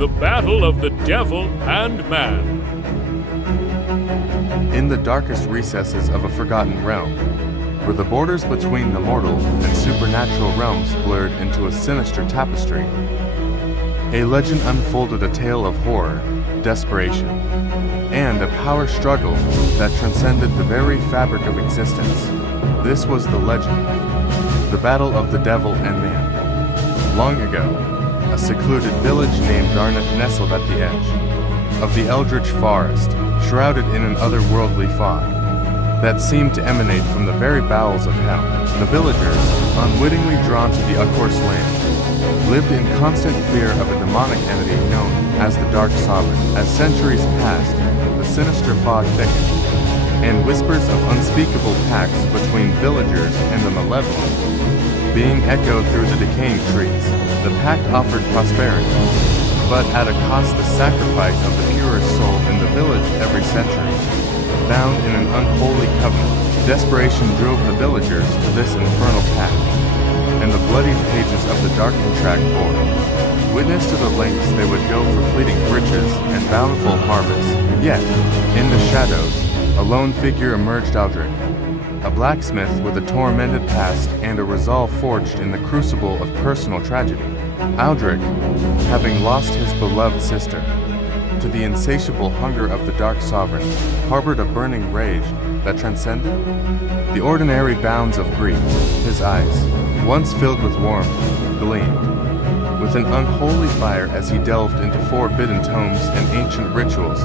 the battle of the devil and man. In the darkest recesses of a forgotten realm, where the borders between the mortal and supernatural realms blurred into a sinister tapestry, a legend unfolded, a tale of horror, desperation, and a power struggle that transcended the very fabric of existence. This was the legend, the battle of the devil and man. Long ago, a secluded village named Darnet nestled at the edge of the eldritch forest, shrouded in an otherworldly fog that seemed to emanate from the very bowels of hell. The villagers, unwittingly drawn to the accursed land, lived in constant fear of a demonic entity known as the Dark Sovereign. As centuries passed, the sinister fog thickened, and whispers of unspeakable pacts between villagers and the malevolent being echoed through the decaying trees. The pact offered prosperity, but at a cost, the sacrifice of the purest soul in the village every century. Bound in an unholy covenant, desperation drove the villagers to this infernal pact, and the bloodied pages of the dark contract bore witness to the lengths they would go for fleeting riches and bountiful harvests. Yet, in the shadows, a lone figure emerged: Aldrich, a blacksmith with a tormented past and a resolve forged in the crucible of personal tragedy. Aldrich, having lost his beloved sister to the insatiable hunger of the Dark Sovereign, harbored a burning rage that transcended the ordinary bounds of grief. His eyes, once filled with warmth, gleamed with an unholy fire as he delved into forbidden tomes and ancient rituals,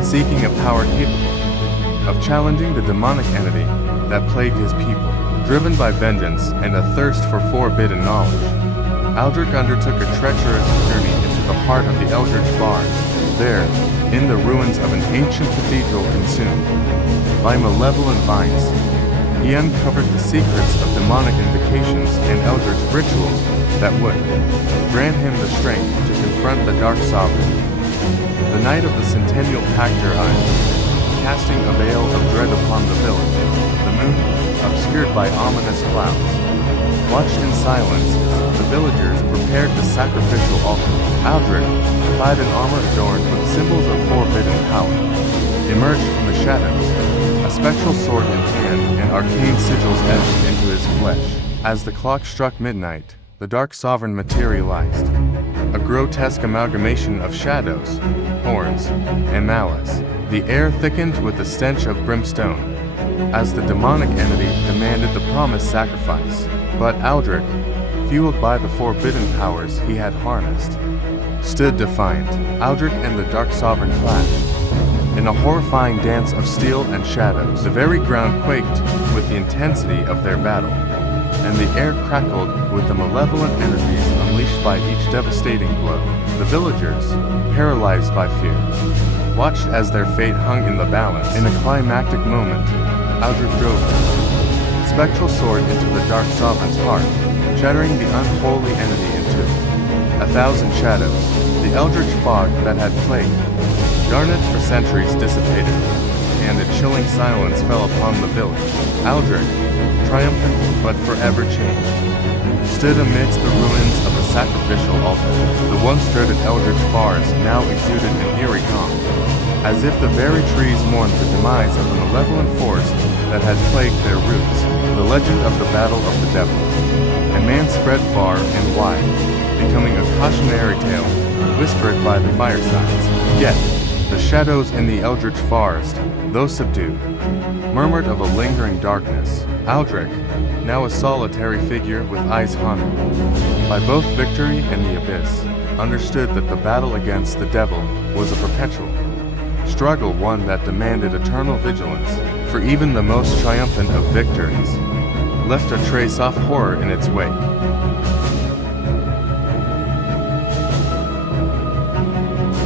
seeking a power capable of challenging the demonic entity that plagued his people. Driven by vengeance and a thirst for forbidden knowledge, Aldrich undertook a treacherous journey into the heart of the eldritch forest. There, in the ruins of an ancient cathedral consumed by malevolent vines, he uncovered the secrets of demonic invocations and eldritch rituals that would grant him the strength to confront the Dark Sovereign. The night of the Centennial Pact arrived, casting a veil of dread upon the village. The moon, obscured by ominous clouds, watched in silence as the villagers prepared the sacrificial altar. Aldrich, clad in armor adorned with symbols of forbidden power, emerged from the shadows, a spectral sword in hand and arcane sigils etched into his flesh. As the clock struck midnight, the Dark Sovereign materialized, a grotesque amalgamation of shadows, horns, and malice. The air thickened with the stench of brimstone as the demonic entity demanded the promised sacrifice. But Aldrich, fueled by the forbidden powers he had harnessed, stood defiant. Aldrich and the Dark Sovereign clashed in a horrifying dance of steel and shadows. The very ground quaked with the intensity of their battle, and the air crackled with the malevolent energies unleashed by each devastating blow. The villagers, paralyzed by fear, watched as their fate hung in the balance. In a climactic moment, Aldrich drove his spectral sword into the Dark Sovereign's heart, shattering the unholy entity in two. 1,000 shadows, the eldritch fog that had plagued Darnet for centuries dissipated, and a chilling silence fell upon the village. Aldrich, triumphant but forever changed, stood amidst the ruins of the sacrificial altar. The once dreaded eldritch forest now exuded an eerie calm, as if the very trees mourned the demise of the malevolent force that had plagued their roots. The legend of the battle of the devil and man spread far and wide, becoming a cautionary tale whispered by the firesides. Yet, the shadows in the eldritch forest, though subdued, murmured of a lingering darkness. Aldrich, now a solitary figure with eyes haunted by both victory and the abyss, understood that the battle against the devil was a perpetual struggle, one that demanded eternal vigilance, for even the most triumphant of victories left a trace of horror in its wake.